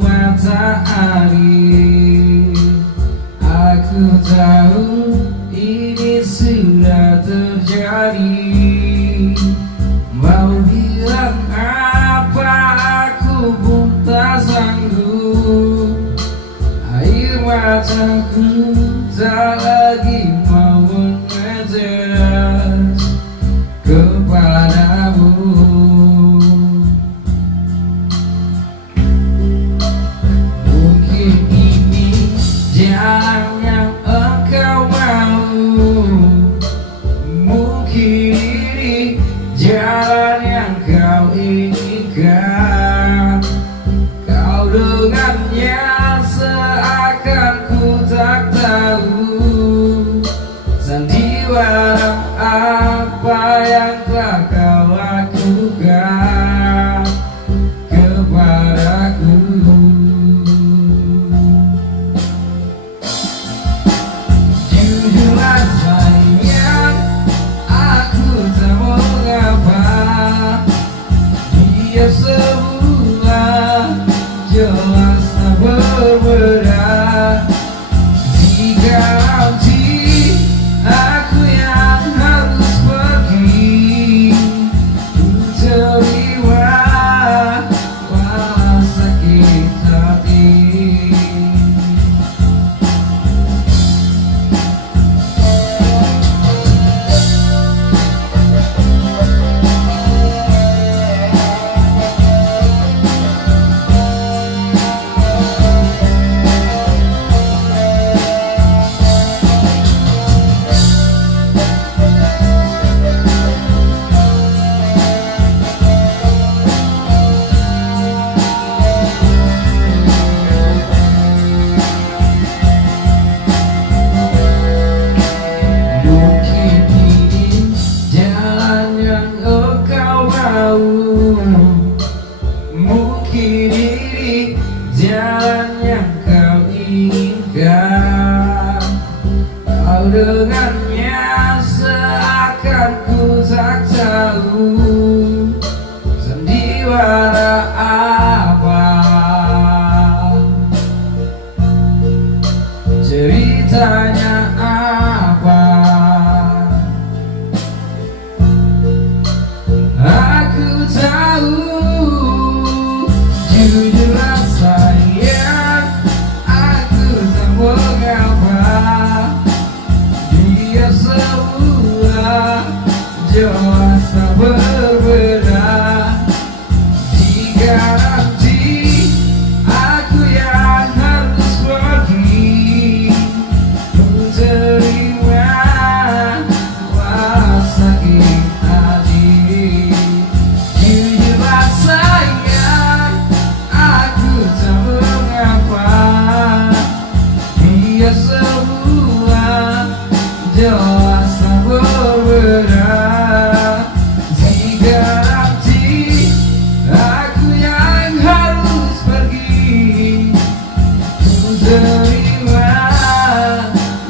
matahari. Aku tahu ini sudah terjadi. Mau bilang apa, aku pun tak sanggup. Air mataku tak lagi mau menetes kepadamu. Mungkin ini jalan yang engkau mau, mungkin ini jalan yang kau inginkan. Kau dengannya seakan ku tak tahu sandiwara apa yang telah kau lakukan kepadaku. Jujurlah sayang, aku tak mengapa. Biar semua jelas tak berbeda. Jika nanti aku yang harus pergi, ku terima walau sakit hati. Mungkin ini jalan yang kau inginkan. Kau dengannya seakan ku tak tahu sandiwara apa, ceritanya apa. Aku tahu. Jujurlah sayang, aku tak mengapa. Biar semua jelas tak berbeda. Jika nanti aku yang harus pergi, ku terima walau sakit hati. Jujurlah sayang, aku tak mengapa. Biar semua jelas tak berbeda. Jika nanti aku yang harus pergi, ku terima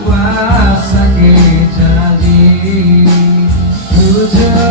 walau sakit hati. Ku terima